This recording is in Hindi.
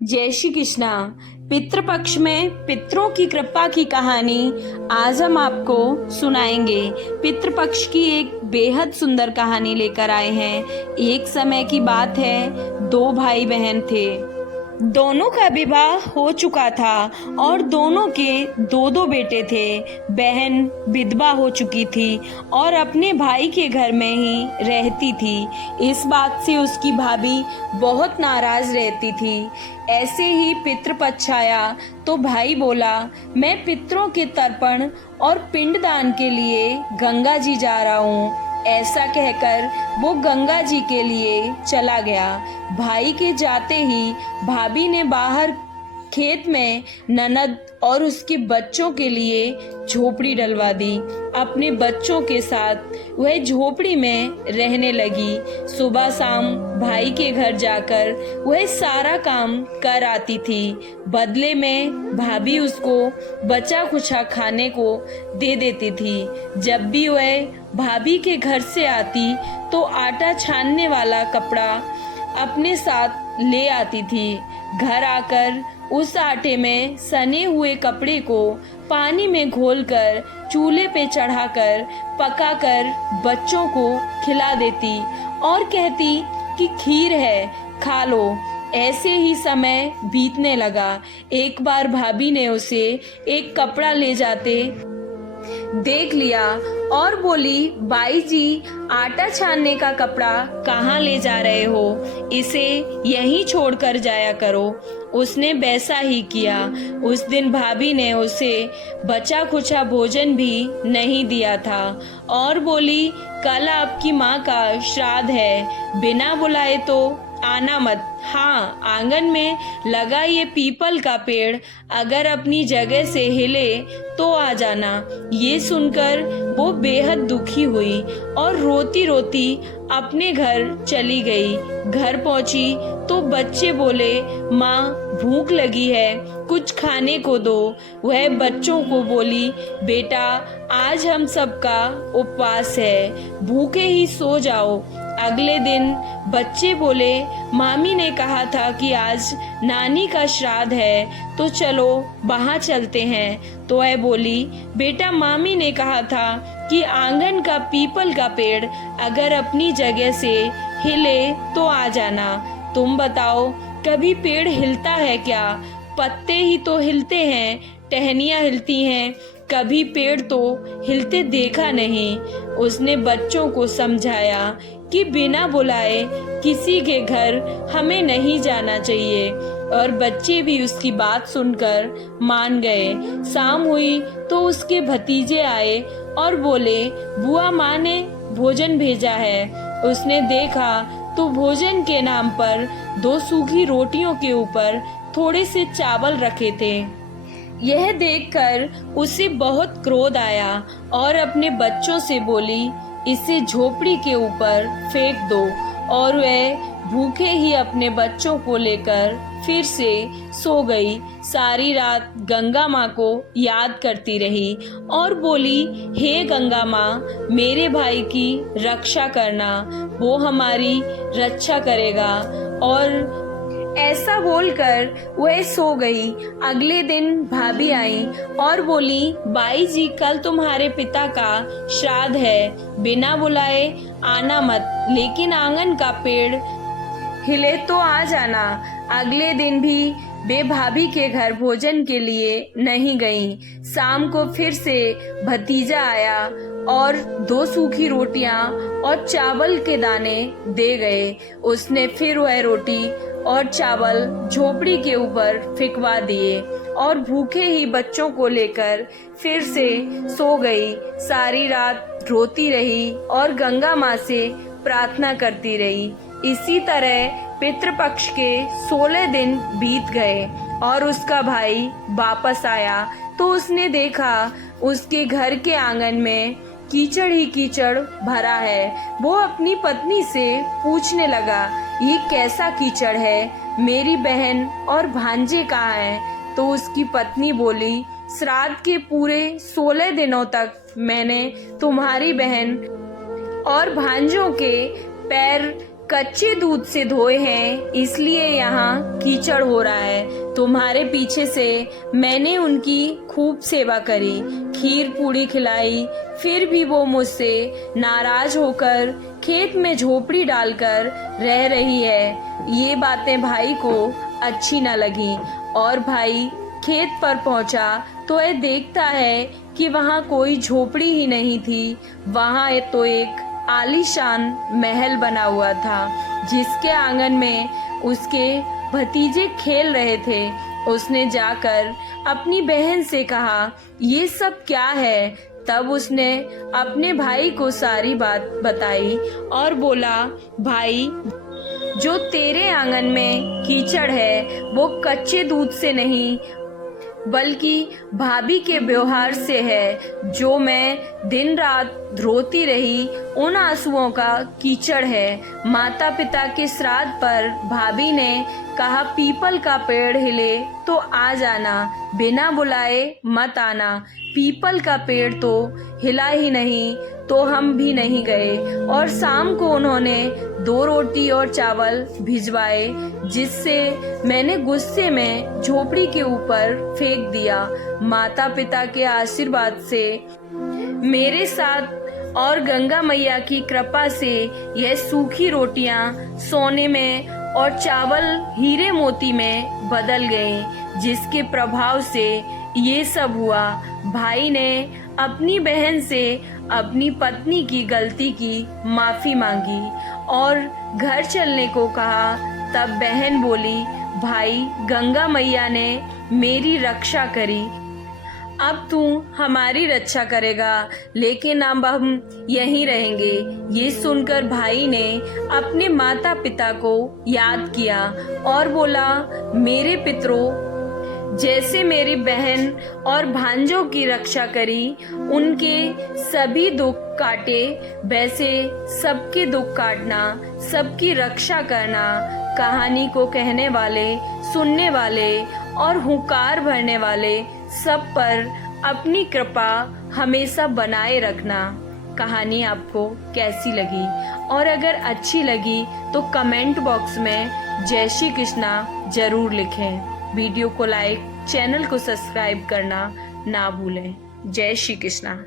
जय श्री कृष्णा। पितृपक्ष में पितरों की कृपा की कहानी आज हम आपको सुनाएंगे। पितृपक्ष की एक बेहद सुंदर कहानी लेकर आए हैं। एक समय की बात है, दो भाई बहन थे। दोनों का विवाह हो चुका था और दोनों के दो दो बेटे थे। बहन विधवा हो चुकी थी और अपने भाई के घर में ही रहती थी। इस बात से उसकी भाभी बहुत नाराज रहती थी। ऐसे ही पितृपक्ष आया तो भाई बोला, मैं पितरों के तर्पण और पिंडदान के लिए गंगा जी जा रहा हूँ। ऐसा कहकर वो गंगा जी के लिए चला गया। भाई के जाते ही भाभी ने बाहर खेत में ननद और उसके बच्चों के लिए झोपड़ी डलवा दी। अपने बच्चों के साथ वह झोपड़ी में रहने लगी। सुबह शाम भाई के घर जाकर वह सारा काम कर आती थी। बदले में भाभी उसको बचा खुचा खाने को दे देती थी। जब भी वह भाभी के घर से आती तो आटा छानने वाला कपड़ा अपने साथ ले आती थी। घर आकर उस आटे में सने हुए कपड़े को पानी में घोलकर चूल्हे पे चढ़ाकर पकाकर बच्चों को खिला देती और कहती कि खीर है, खा लो। ऐसे ही समय बीतने लगा। एक बार भाभी ने उसे एक कपड़ा ले जाते देख लिया और बोली, बाई जी, आटा छानने का कपड़ा कहाँ ले जा रहे हो? इसे यहीं छोड़कर जाया करो। उसने वैसा ही किया। उस दिन भाभी ने उसे बचा खुचा भोजन भी नहीं दिया था और बोली, कल आपकी माँ का श्राद्ध है, बिना बुलाए तो आना मत। हाँ, आंगन में लगा ये पीपल का पेड़ अगर अपनी जगह से हिले तो आ जाना। ये सुनकर वो बेहद दुखी हुई और रोती रोती अपने घर चली गई। घर पहुंची तो बच्चे बोले, माँ भूख लगी है, कुछ खाने को दो। वह बच्चों को बोली, बेटा आज हम सबका उपवास है, भूखे ही सो जाओ। अगले दिन बच्चे बोले, मामी ने कहा था कि आज नानी का श्राद्ध है तो चलो वहाँ चलते हैं। तो वह बोली, बेटा मामी ने कहा था कि आंगन का पीपल का पेड़ अगर अपनी जगह से हिले तो आ जाना। तुम बताओ, कभी पेड़ हिलता है क्या? पत्ते ही तो हिलते हैं, टहनियाँ हिलती हैं, कभी पेड़ तो हिलते देखा नहीं। उसने बच्चों को समझाया कि बिना बुलाए किसी के घर हमें नहीं जाना चाहिए और बच्चे भी उसकी बात सुनकर मान गए। शाम हुई तो उसके भतीजे आए और बोले, बुआ माँ ने भोजन भेजा है। उसने देखा तो भोजन के नाम पर दो सूखी रोटियों के ऊपर थोड़े से चावल रखे थे। यह देखकर उसे बहुत क्रोध आया और अपने बच्चों से बोली, इसे झोपड़ी के ऊपर फेंक दो। और वह भूखे ही अपने बच्चों को लेकर फिर से सो गई। सारी रात गंगा माँ को याद करती रही और बोली, हे गंगा माँ, मेरे भाई की रक्षा करना, वो हमारी रक्षा करेगा। और ऐसा बोलकर वह सो गई। अगले दिन भाभी आई और बोली, बाई जी, कल तुम्हारे पिता का श्राद्ध है, बिना बुलाए आना मत, लेकिन आंगन का पेड़ हिले तो आ जाना। अगले दिन भी वे भाभी के घर भोजन के लिए नहीं गईं। शाम को फिर से भतीजा आया और दो सूखी रोटियां और चावल के दाने दे गए। उसने फिर वह रोटी और चावल झोपड़ी के ऊपर फेंकवा दिए और भूखे ही बच्चों को लेकर फिर से सो गई। सारी रात रोती रही और गंगा माँ से प्रार्थना करती रही। इसी तरह पितृपक्ष के 16 दिन बीत गए और उसका भाई वापस आया तो उसने देखा उसके घर के आंगन में कीचड़ ही कीचड़ भरा है। वो अपनी पत्नी से पूछने लगा, ये कैसा कीचड़ है? मेरी बहन और भांजे कहाँ हैं? तो उसकी पत्नी बोली, श्राद्ध के पूरे 16 दिनों तक मैंने तुम्हारी बहन और भांजों के पैर कच्चे दूध से धोए हैं, इसलिए यहाँ कीचड़ हो रहा है। तुम्हारे पीछे से मैंने उनकी खूब सेवा करी, खीर पूड़ी खिलाई, फिर भी वो मुझसे नाराज होकर खेत में झोपड़ी डालकर रह रही है। ये बातें भाई को अच्छी न लगी और भाई खेत पर पहुंचा तो यह देखता है कि वहाँ कोई झोपड़ी ही नहीं थी। वहाँ तो एक आलीशान महल बना हुआ था, जिसके आंगन में उसके भतीजे खेल रहे थे। उसने जाकर अपनी बहन से कहा, ये सब क्या है? तब उसने अपने भाई को सारी बात बताई और बोला, भाई, जो तेरे आंगन में कीचड़ है वो कच्चे दूध से नहीं बल्कि भाभी के व्यवहार से है। जो मैं दिन रात रोती रही उन आंसुओं का कीचड़ है। माता पिता के श्राद्ध पर भाभी ने कहा, पीपल का पेड़ हिले तो आ जाना, बिना बुलाए मत आना। पीपल का पेड़ तो हिला ही नहीं तो हम भी नहीं गए और शाम को उन्होंने 2 रोटी और चावल भिजवाए, जिससे मैंने गुस्से में झोपड़ी के ऊपर फेंक दिया। माता पिता के आशीर्वाद से मेरे साथ और गंगा मैया की कृपा से यह सूखी रोटियां सोने में और चावल हीरे मोती में बदल गए, जिसके प्रभाव से ये सब हुआ। भाई ने अपनी बहन से अपनी पत्नी की गलती की माफी मांगी और घर चलने को कहा। तब बहन बोली, भाई, गंगा मैया ने मेरी रक्षा करी, अब तू हमारी रक्षा करेगा, लेकिन अब हम यहीं रहेंगे। ये सुनकर भाई ने अपने माता पिता को याद किया और बोला, मेरे पितरों, जैसे मेरी बहन और भांजों की रक्षा करी, उनके सभी दुख काटे, वैसे सबके दुख काटना, सबकी रक्षा करना। कहानी को कहने वाले, सुनने वाले और हुंकार भरने वाले सब पर अपनी कृपा हमेशा बनाए रखना। कहानी आपको कैसी लगी? और अगर अच्छी लगी तो कमेंट बॉक्स में जय श्री कृष्णा जरूर लिखें। वीडियो को लाइक, चैनल को सब्सक्राइब करना ना भूलें। जय श्री कृष्णा।